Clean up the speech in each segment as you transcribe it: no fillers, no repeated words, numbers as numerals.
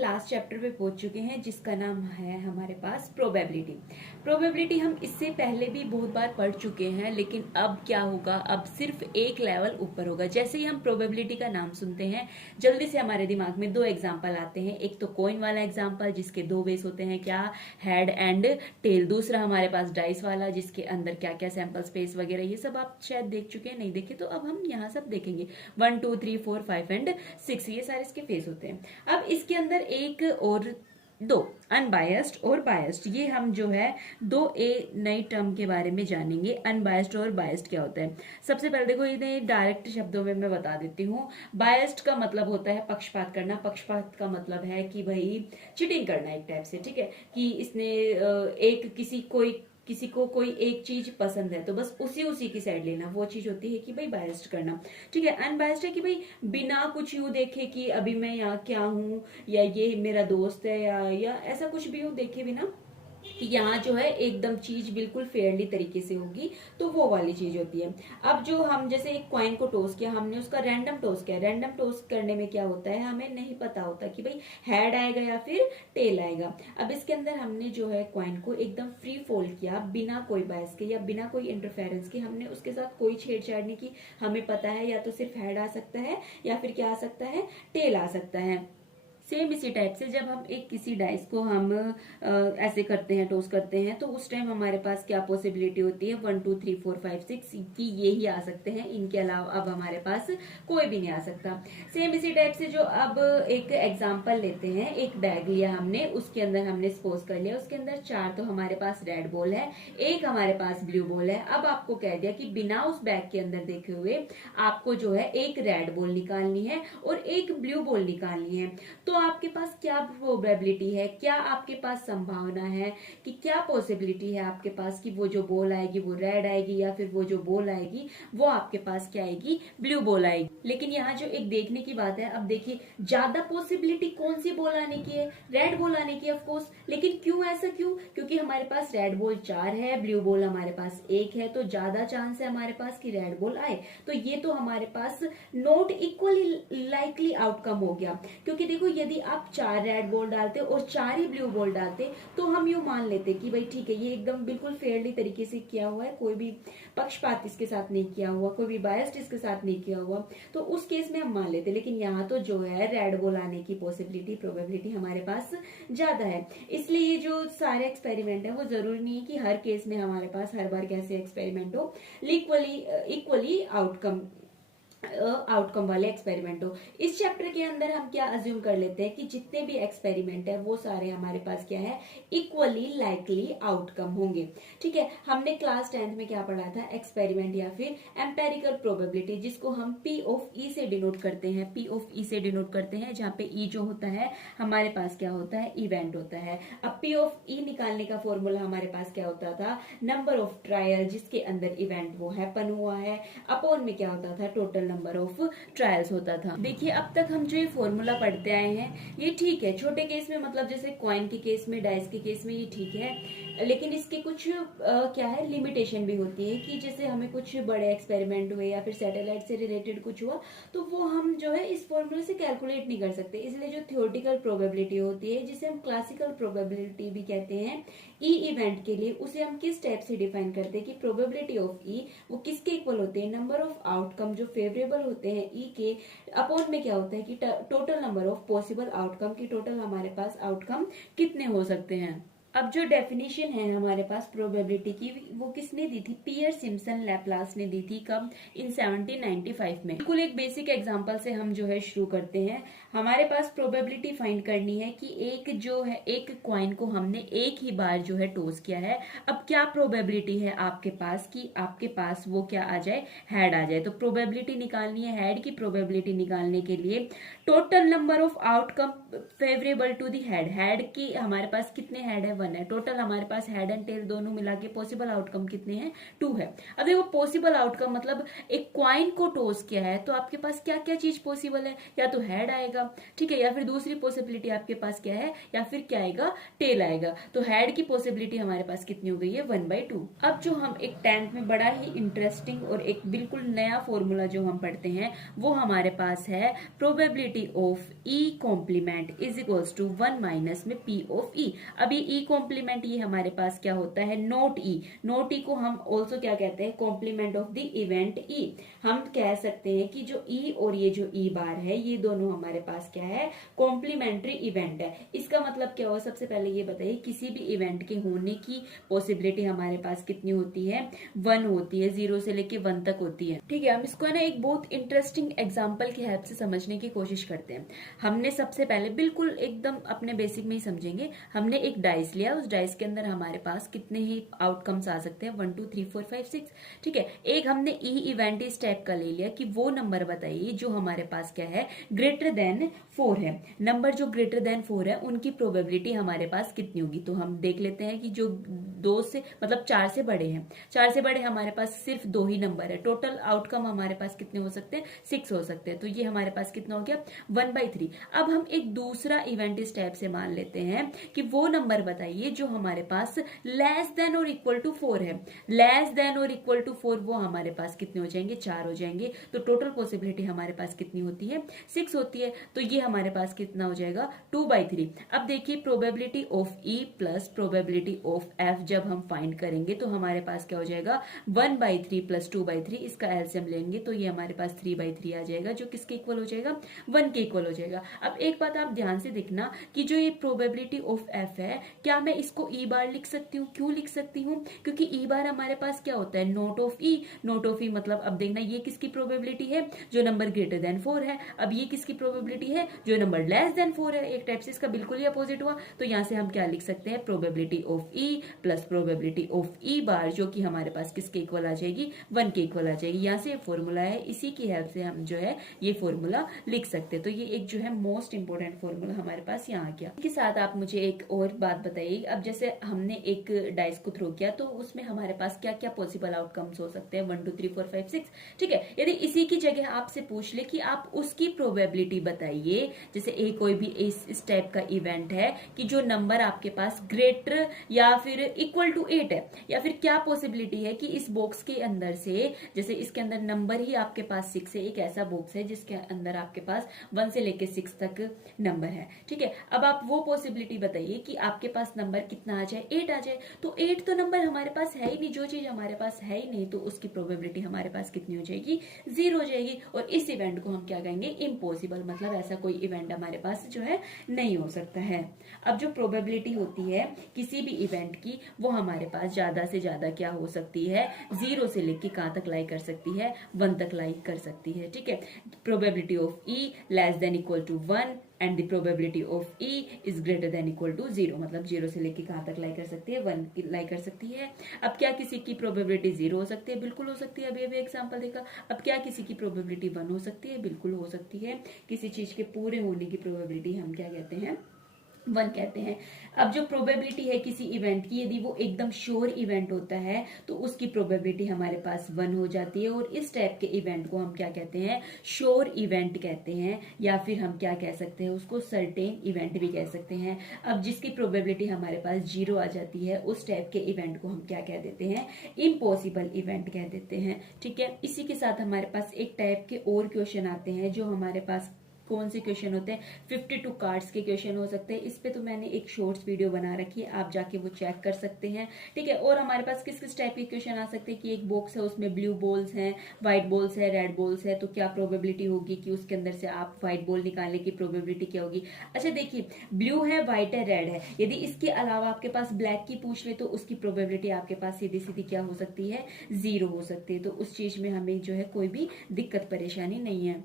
Last chapter पे पहुंच चुके हैं जिसका नाम है हमारे पास प्रोबेबिलिटी। प्रोबेबिलिटी हम इससे पहले भी बहुत बार पढ़ चुके हैं, लेकिन अब क्या होगा, अब सिर्फ एक लेवल ऊपर होगा। जैसे ही हम प्रोबेबिलिटी का नाम सुनते हैं जल्दी से हमारे दिमाग में दो एग्जाम्पल आते हैं। एक तो कॉइन वाला एग्जाम्पल जिसके दो बेस होते हैं, क्या, हेड एंड टेल। दूसरा हमारे पास डाइस वाला जिसके अंदर क्या क्या सैंपल स्पेस वगैरह, ये सब आप शायद देख चुके हैं, नहीं देखे तो अब हम यहाँ सब देखेंगे। 1 2 3 4 5 एंड 6 ये सारे इसके फेस होते हैं। अब इसके अंदर एक और दो, अनबायस्ड और बायस्ड, ये हम जो है दो नई टर्म के बारे में जानेंगे। अनबायस्ड और बायस्ड क्या होता है। सबसे पहले देखो, इन्हें डायरेक्ट शब्दों में मैं बता देती हूँ। बायस्ड का मतलब होता है पक्षपात करना। पक्षपात का मतलब है कि भाई चीटिंग करना एक टाइप से, ठीक है, कि इसने एक किसी को कोई एक चीज पसंद है तो बस उसी की साइड लेना, वो चीज होती है कि भाई बायस्ड करना। ठीक है, अनबायस्ड है कि भाई बिना कुछ यूं देखे कि अभी मैं यहाँ क्या हूँ या ये मेरा दोस्त है या ऐसा कुछ भी यूं देखे बिना कि यहाँ जो है एकदम चीज बिल्कुल फेयरली तरीके से होगी, तो वो वाली चीज होती है। अब जो हम जैसे एक कॉइन को टॉस किया, हमने उसका रैंडम टॉस किया। रैंडम टॉस करने में क्या होता है, हमें नहीं पता होता कि भाई हेड आएगा या फिर टेल आएगा। अब इसके अंदर हमने जो है कॉइन को एकदम फ्री फोल्ड किया, बिना कोई बायस के या बिना कोई इंटरफेरेंस के। हमने उसके साथ कोई छेड़छाड़ नहीं की। हमें पता है या तो सिर्फ हेड आ सकता है या फिर क्या आ सकता है, टेल आ सकता है। सेम इसी टाइप से जब हम एक किसी डाइस को हम ऐसे करते हैं, टॉस करते हैं, तो उस टाइम हमारे पास क्या पॉसिबिलिटी होती है, 1 2 3 4 5 6 की ये ही आ सकते हैं। इनके अलावा अब हमारे पास कोई भी नहीं आ सकता। सेम इसी टाइप से जो अब एक एग्जांपल लेते हैं, एक बैग लिया हमने, उसके अंदर हमने सपोज कर लिया उसके अंदर 4 तो हमारे पास रेड बॉल है, एक हमारे पास ब्लू बॉल है। अब आपको कह दिया कि बिना उस बैग के अंदर देखे हुए आपको जो है एक रेड बॉल निकालनी है और एक ब्लू बॉल निकालनी है। तो आपके पास क्या प्रोबेबिलिटी है, क्या आपके पास संभावना है कि क्या पॉसिबिलिटी है आपके पास कि वो जो बॉल आएगी वो रेड आएगी या फिर वो जो बॉल आएगी वो आपके पास क्या आएगी, ब्लू बॉल आएगी। लेकिन यहाँ जो एक देखने की बात है, अब देखिए ज्यादा पॉसिबिलिटी कौन सी बॉल आने की है, रेड बॉल आने की ऑफ कोर्स। लेकिन क्यों, ऐसा क्यों, क्योंकि हमारे पास रेड बॉल 4 है, ब्लू बॉल हमारे पास 1 है, तो ज्यादा चांस है हमारे पास कि रेड बॉल आए। तो ये तो हमारे पास नॉट इक्वली लाइकली आउटकम हो गया। क्योंकि देखो यदि आप 4 रेड बॉल डालते और 4 ही ब्लू बॉल डालते तो हम यूं मान लेते कि भाई ठीक है ये एकदम बिल्कुल फेयरली तरीके से किया हुआ है, कोई भी पक्षपात इसके साथ नहीं किया हुआ, कोई भी बायस्ड इसके साथ नहीं किया हुआ, तो उस केस में हम मान लेते। लेकिन यहाँ तो जो है रेड बॉल आने की पॉसिबिलिटी, प्रोबेबिलिटी हमारे पास ज्यादा है। इसलिए ये जो सारे एक्सपेरिमेंट है वो जरूरी नहीं है कि हर केस में हमारे पास हर बार कैसे एक्सपेरिमेंट हो, इक्वली आउटकम वाले एक्सपेरिमेंट हो। इस चैप्टर के अंदर हम क्या अज्यूम कर लेते हैं कि जितने भी एक्सपेरिमेंट है वो सारे हमारे पास क्या है, इक्वली लाइकली आउटकम होंगे। ठीक है, हमने क्लास 10th में क्या पढ़ा था, एक्सपेरिमेंट या फिर एम्पेरिकल प्रोबेबिलिटी, जिसको हम P ऑफ E से डिनोट करते हैं। P ऑफ E से डिनोट करते हैं, जहाँ पे E जो होता है हमारे पास क्या होता है, इवेंट होता है। अब P ऑफ E निकालने का फॉर्मूला हमारे पास क्या होता था, नंबर ऑफ ट्रायल जिसके अंदर इवेंट वो हैपन हुआ है, अपॉन में क्या होता था, टोटल नंबर ऑफ ट्रायल्स होता था। देखिए अब तक हम जो ये फॉर्मूला पढ़ते आए हैं ये ठीक है, छोटे केस में मतलब जैसे कॉइन के केस में, डाइस के केस में ये ठीक है। लेकिन इसके कुछ क्या है, लिमिटेशन भी होती है कि जैसे हमें कुछ बड़े एक्सपेरिमेंट हुए या फिर सैटेलाइट से रिलेटेड कुछ हुआ तो वो हम जो है इस फॉर्मूले से कैलकुलेट नहीं कर सकते। इसलिए जो थियोरेटिकल प्रोबेबिलिटी होती है, जिसे हम क्लासिकल प्रोबेबिलिटी भी कहते हैं, ई इवेंट के लिए उसे हम किस टाइप से डिफाइन करते हैं कि प्रोबेबिलिटी ऑफ ई वो किसके इक्वल होते हैं, नंबर ऑफ आउटकम जो फेवरेबल होते हैं ई के, अपॉन में क्या होता है कि total number of possible outcome की, टोटल हमारे पास आउटकम कितने हो सकते हैं। अब जो डेफिनेशन है हमारे पास प्रोबेबिलिटी की वो किसने दी थी, पियर सिम्पसन लैपलास ने दी थी। कब, इन 1795 में। बिल्कुल एक बेसिक एग्जांपल से हम जो है शुरू करते हैं। हमारे पास प्रोबेबिलिटी फाइंड करनी है कि एक जो है एक कॉइन को हमने एक ही बार जो है टॉस किया है। अब क्या प्रोबेबिलिटी है आपके पास कि आपके पास वो क्या आ जाए, हेड आ जाए। तो प्रोबेबिलिटी निकालनी है, हेड की प्रोबेबिलिटी निकालने के लिए total number of outcome favourable to the head. Head की हमारे पास कितने हेड है, 1 है। टोटल हमारे पास हेड एंड टेल दोनों मिला के पॉसिबल आउटकम कितने हैं, 2 है। अब देखो पॉसिबल आउटकम मतलब एक क्वाइन को टॉस किया है तो आपके पास क्या क्या चीज पॉसिबल है, या तो हेड आएगा, ठीक है, या फिर दूसरी पॉसिबिलिटी आपके पास क्या है, या फिर क्या आएगा, टेल आएगा। तो हेड की पॉसिबिलिटी हमारे पास कितनी हो गई है, 1/2। अब जो हम एक 10th में बड़ा ही इंटरेस्टिंग और एक बिल्कुल नया फॉर्मूला जो हम पढ़ते हैं वो हमारे पास है probability of E complement is equals to 1 minus में पी ऑफ ई। अब ये ई कॉम्प्लीमेंट ये हमारे पास क्या होता है, नोट ई। नोट ई को हम ऑल्सो क्या कहते हैं, complement of the event E. हम कह सकते हैं कि जो ई और ये जो ई बार है ये दोनों हमारे पास क्या है, कॉम्प्लीमेंट्री इवेंट है। इसका मतलब क्या हुआ, सबसे पहले ये बताइए किसी भी इवेंट के होने की पॉसिबिलिटी हमारे पास कितनी होती है, 1 होती है, 0 से लेके 1 तक होती है, ठीक है। हम इसको है ना एक बहुत इंटरेस्टिंग एग्जांपल की हेल्प से समझने की कोशिश करते हैं। हमने सबसे पहले बिल्कुल एकदम अपने बेसिक में ही समझेंगे। हमने एक डाइस लिया, उस डाइस के अंदर हमारे पास कितने ही आउटकम्स आ सकते हैं, 1 2 3 4 5 6, ठीक है। एक हमने ई इवेंट इस टाइप का ले लिया कि वो नंबर बताइए जो हमारे पास क्या है, ग्रेटर देन 4 है। नंबर जो ग्रेटर देन 4 है उनकी प्रोबेबिलिटी हमारे पास कितनी होगी, तो हम देख लेते हैं कि जो 2 से मतलब 4 से बड़े हैं, 4 से बड़े हमारे पास सिर्फ 2 ही नंबर है। टोटल आउटकम हमारे पास कितने हो सकते हैं, 6 हो सकते हैं। तो ये हमारे पास कितना हो गया, 1/3। अब हम एक दूसरा इवेंट इस टाइप से मान लेते हैं कि वो नंबर बताइए जो हमारे पास लेस देन और इक्वल टू 4 है। लेस देन और इक्वल टू 4 वो हमारे पास कितने हो जाएंगे, 4 हो जाएंगे। तो टोटल पॉसिबिलिटी हमारे पास कितनी होती है, 6 होती है। तो ये हमारे पास कितना हो जाएगा, 2/3। अब देखिए probability of E plus probability of F जब हम फाइंड करेंगे तो हमारे पास क्या हो जाएगा, 1/3 प्लस 2/3, इसका एलसीएम लेंगे तो ये हमारे पास 3/3 आ जाएगा, जो किसके इक्वल हो जाएगा, 1 के इक्वल हो जाएगा। अब एक बात आप ध्यान से देखना कि जो ये प्रोबेबिलिटी ऑफ एफ है, क्या मैं इसको ई बार लिख सकती हूँ, क्यों लिख सकती हूँ, क्योंकि ई बार हमारे पास क्या होता है, not of E. Not of E मतलब अब देखना ये किसकी प्रोबेबिलिटी है, जो नंबर ग्रेटर देन 4 है। अब ये किसकी प्रोबेबिलिटी है, जो नंबर लेस देन 4 है। एक टाइप से इसका बिल्कुल ही अपोजिट हुआ। तो यहाँ से हम क्या लिख सकते हैं, probability of E plus probability of E bar, जो कि हमारे पास किसके इक्वल आ जाएगी, 1 के इक्वल आ जाएगी। यहाँ से फॉर्मूला है, इसी की हेल्प से हम जो है ये फॉर्मूला लिख सकते हैं। तो ये एक जो है मोस्ट इंपोर्टेंट फॉर्मूला हमारे पास यहाँ आ गया। इसके साथ आप मुझे एक और बात बताइए, अब जैसे हमने एक डाइस को थ्रो किया तो उसमें हमारे पास क्या क्या पॉसिबल आउटकम्स हो सकते हैं, 1 2 3 4 5 6, ठीक है। यदि इसी की जगह आपसे पूछ ले कि आप उसकी प्रोबेबिलिटी बताइए, जैसे एक कोई भी इस टाइप का इवेंट है कि जो नंबर आपके पास ग्रेटर या फिर इक्वल टू 8 है, या फिर क्या पॉसिबिलिटी है कि इस बॉक्स के अंदर से, जैसे इसके अंदर नंबर ही आपके पास 6 है, एक ऐसा बॉक्स है जिसके अंदर आपके पास 1 से लेके 6 तक नंबर है, ठीक है। अब आप वो पॉसिबिलिटी बताइए कि आपके पास नंबर कितना आ जाए, 8 आ जाए। तो 8 तो नंबर हमारे पास है ही नहीं, जो चीज हमारे पास है ही नहीं, तो उसकी प्रोबेबिलिटी हमारे पास कितनी हो जाएगी, 0 हो जाएगी। और इस इवेंट को हम क्या कहेंगे, इम्पॉसिबल, मतलब ऐसा कोई इवेंट हमारे पास जो है नहीं हो सकता है। अब जो प्रोबेबिलिटी होती है किसी भी इवेंट की, वो हमारे पास ज्यादा से ज्यादा क्या हो सकती है, 0 से लेके कहां तक लाई कर सकती है, 1 तक लाई कर सकती है, ठीक है। Probability of E less than equal to 1 and the probability of E is greater than equal to 0, मतलब 0 से लेके कहां तक लाई कर सकती है, 1 की लाई कर सकती है। अब क्या किसी की प्रोबेबिलिटी 0 हो सकती है, बिल्कुल हो सकती है, अभी एग्जांपल देखा। अब क्या किसी की प्रोबेबिलिटी 1 हो सकती है, बिल्कुल हो सकती है। किसी चीज के पूरे होने की प्रोबेबिलिटी हम क्या कहते हैं, 1 कहते हैं। अब जो प्रोबेबिलिटी है किसी इवेंट की, यदि वो एकदम श्योर इवेंट होता है तो उसकी प्रोबेबिलिटी हमारे पास 1 हो जाती है। और इस टाइप के इवेंट को हम क्या कहते हैं, श्योर इवेंट कहते हैं, या फिर हम क्या कह सकते हैं, उसको सर्टेन इवेंट भी कह सकते हैं। अब जिसकी प्रोबेबिलिटी हमारे पास 0 आ जाती है, उस टाइप के इवेंट को हम क्या कह देते हैं, इम्पॉसिबल इवेंट कह देते हैं, ठीक है। इसी के साथ हमारे पास एक टाइप के और क्वेश्चन आते हैं, जो हमारे पास कौन से क्वेश्चन होते हैं, 52 कार्ड्स के क्वेश्चन हो सकते हैं। इस पे तो मैंने एक शॉर्ट्स वीडियो बना रखी है, आप जाके वो चेक कर सकते हैं, ठीक है। और हमारे पास किस किस टाइप के क्वेश्चन आ सकते हैं कि एक बॉक्स है, उसमें ब्लू बॉल्स हैं, व्हाइट बॉल्स है, रेड बॉल्स है, तो क्या प्रोबेबिलिटी होगी कि उसके अंदर से आप व्हाइट बॉल निकालने की प्रोबेबिलिटी क्या होगी। अच्छा देखिए, ब्लू है, व्हाइट है, रेड है, यदि इसके अलावा आपके पास ब्लैक की पूछ ले तो उसकी प्रोबेबिलिटी आपके पास सीधी सीधी क्या हो सकती है, 0 हो सकती है। तो उस चीज में हमें जो है कोई भी दिक्कत परेशानी नहीं है।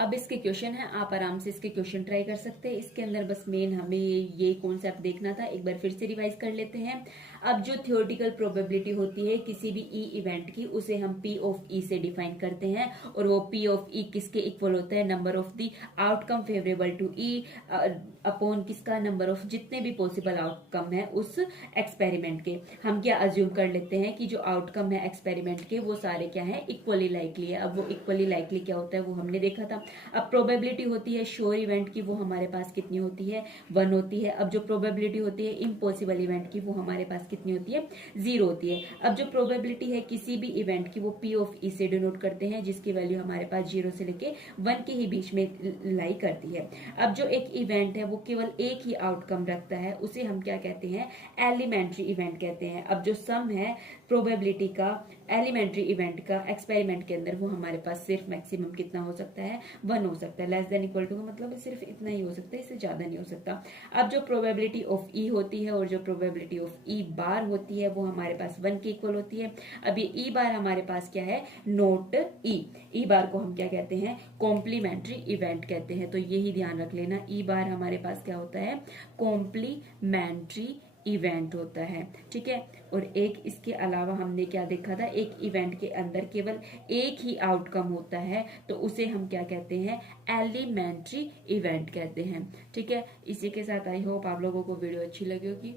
अब इसके क्वेश्चन है, आप आराम से इसके क्वेश्चन ट्राई कर सकते हैं। इसके अंदर बस मेन हमें ये कॉन्सेप्ट देखना था। एक बार फिर से रिवाइज कर लेते हैं। अब जो थियोरेटिकल प्रोबेबिलिटी होती है किसी भी ई इवेंट की, उसे हम पी ऑफ ई से डिफाइन करते हैं, और वो पी ऑफ ई किसके इक्वल होता है, number of the outcome favourable to E upon किसका, नंबर ऑफ जितने भी पॉसिबल आउटकम है उस एक्सपेरिमेंट के। हम क्या अज्यूम कर लेते हैं कि जो आउटकम है एक्सपेरिमेंट के वो सारे क्या है, इक्वली लाइकली है। अब वो इक्वली लाइकली क्या होता है वो हमने देखा था। अब प्रोबेबिलिटी होती है श्योर इवेंट की, वो हमारे पास कितनी होती है, 1 होती है। अब जो प्रोबेबिलिटी होती है इम्पॉसिबल इवेंट की, वो हमारे पास कितनी होती है, 0 होती है। अब जो प्रोबेबिलिटी है किसी भी इवेंट की, वो पी ऑफ ई से डिनोट करते हैं, जिसकी वैल्यू हमारे पास 0 से लेके 1 के ही बीच में लाई करती है। अब जो एक इवेंट है वो केवल एक ही आउटकम रखता है, उसे हम क्या कहते हैं, एलिमेंट्री इवेंट कहते हैं। अब जो सम है प्रोबेबिलिटी का एलिमेंट्री इवेंट का एक्सपेरिमेंट के अंदर, वो हमारे पास सिर्फ मैक्सिमम कितना हो सकता है, 1 हो सकता है। लेस देन इक्वल टू का मतलब सिर्फ इतना ही हो सकता है, इससे ज्यादा नहीं हो सकता। अब जो प्रोबेबिलिटी ऑफ ई होती है और जो प्रोबेबिलिटी ऑफ ई बार होती है, वो हमारे पास 1 के इक्वल होती है। अब ये ई बार हमारे पास क्या है, नोट ई। ई बार को हम क्या कहते हैं, कॉम्प्लीमेंट्री इवेंट कहते हैं। तो यही ध्यान रख लेना, ई बार हमारे पास क्या होता है, कॉम्प्लीमेंट्री इवेंट होता है। ठीक है। और एक इसके अलावा हमने क्या देखा था, एक इवेंट के अंदर केवल एक ही आउटकम होता है, तो उसे हम क्या कहते हैं, एलिमेंट्री इवेंट कहते हैं। ठीक है। इसी के साथ आई होप आप लोगों को वीडियो अच्छी लगी होगी।